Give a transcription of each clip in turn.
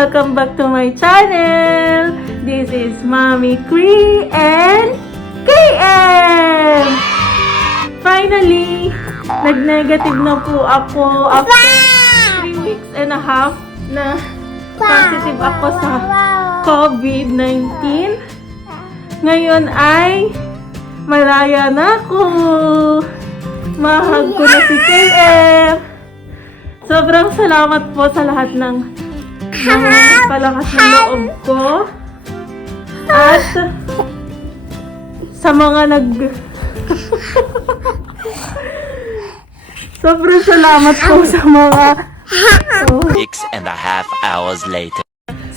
Welcome back to my channel! This is Mommy Cree and KM! Finally, nag-negative na po ako after 3 weeks and a half na positive ako sa COVID-19. Ngayon ay malaya na ako. Mahag ko na si KM. Sobrang salamat po sa lahat ng palakas ng loob ko. At sa mga sobrang salamat po sa mga 6.5 hours later.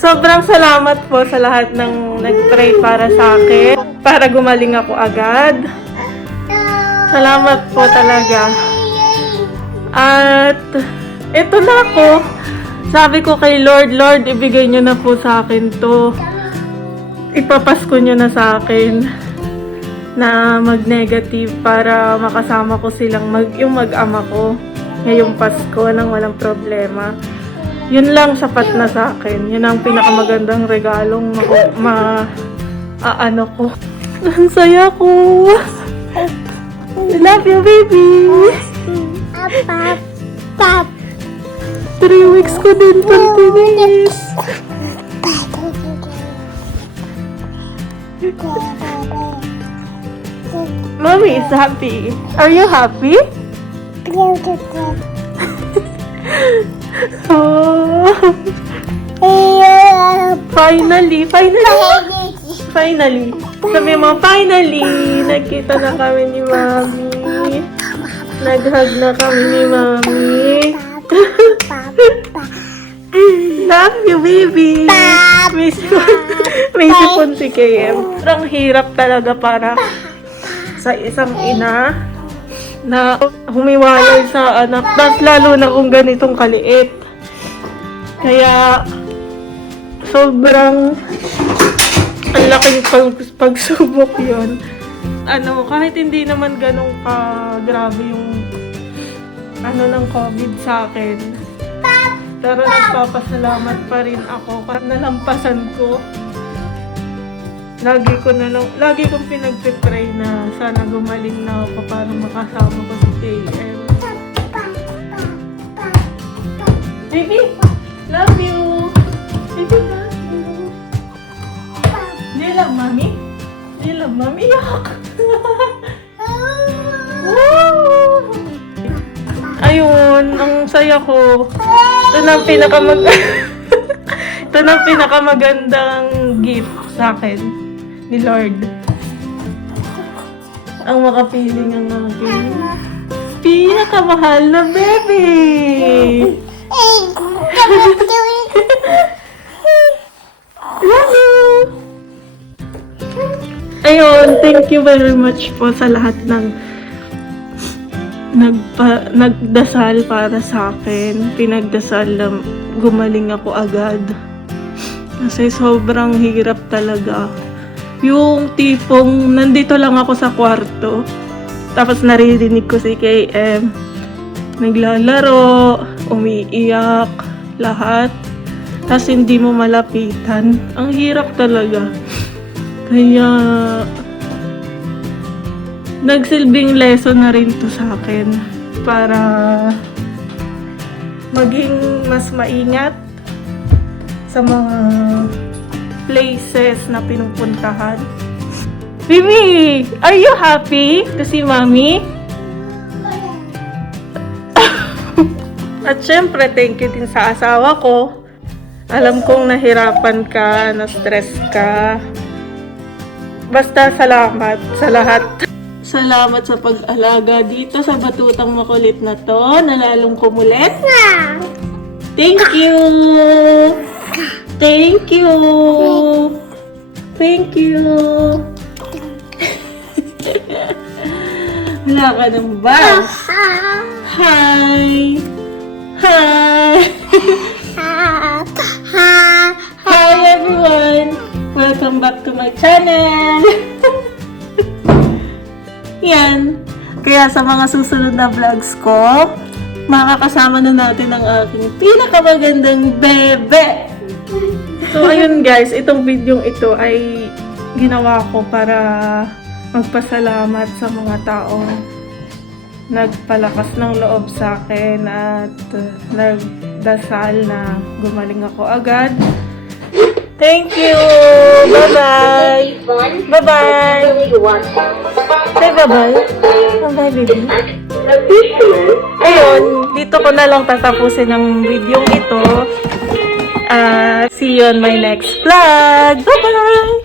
sobrang salamat po sa lahat ng nag-pray para sa akin, para gumaling ako agad. Salamat po talaga. At ito na ako. Sabi ko kay Lord, Lord, ibigay niyo na po sa akin to. Ipapasko niyo na sa akin na mag-negative para makasama ko silang yung mag-ama ko ngayong Pasko nang walang problema. Yun lang sapat na sa akin. Yun ang pinakamagandang regalong ano ko. Ang saya ko. I love you, baby. 3 weeks ko din continuous. Mommy is happy. Are you happy? Oh. Finally. Sabi mo, finally, nagkita na kami ni Mommy. Nag-hug na kami ni Mommy. Love you, baby. May sipon si KM. Sobrang hirap talaga para sa isang ina na humiwalay sa anak. Tapos lalo na kung ganitong kaliit. Kaya sobrang ang laking pagsubok yun. Kahit hindi naman ganun ka grabe yung ng COVID sa akin. Pero nagpapasalamat pa rin ako kasi nalampasan ko. Lagi kong pinagpipray na sana gumaling na ako para makasama ko si KM. Baby, love you. Baby, love you. Do you love mommy? Do you love mommy? Yak! Ayun, ang saya ko. Ito na ang pinakamagandang gift sa akin ni Lord. Ang makapiling ang aking pinakamahal na baby. Love you. Ayun, thank you very much po sa lahat ng nagdasal para sa akin. Pinagdasal na gumaling ako agad. Kasi sobrang hirap talaga. Yung tipong nandito lang ako sa kwarto. Tapos naririnig ko si KM. Naglalaro, umiiyak, lahat. Tapos hindi mo malapitan. Ang hirap talaga. Kaya nagsilbing lesson na rin to sa akin para maging mas maingat sa mga places na pinupuntahan. Bibi, are you happy to see Mommy? At syempre, thank you din sa asawa ko. Alam kong nahirapan ka, na-stress ka. Basta salamat sa lahat. Salamat sa pag-alaga dito sa batutang makulit na to, na lalong kumulit. Thank you! Thank you! Thank you! Wala ka ng ba? Hi! Hi! Hi everyone! Welcome back to my channel! Yan. Kaya sa mga susunod na vlogs ko, makakasama na natin ang aking pinakamagandang bebe. So, ayun guys, itong video ito ay ginawa ko para magpasalamat sa mga taong nagpalakas ng loob sa akin at nagdasal na gumaling ako agad. Thank you! Bye-bye! Bye-bye! Say bye-bye! Bye-bye, baby! Ayun, dito ko na lang tatapusin ang video ito. See you on my next vlog! Bye-bye!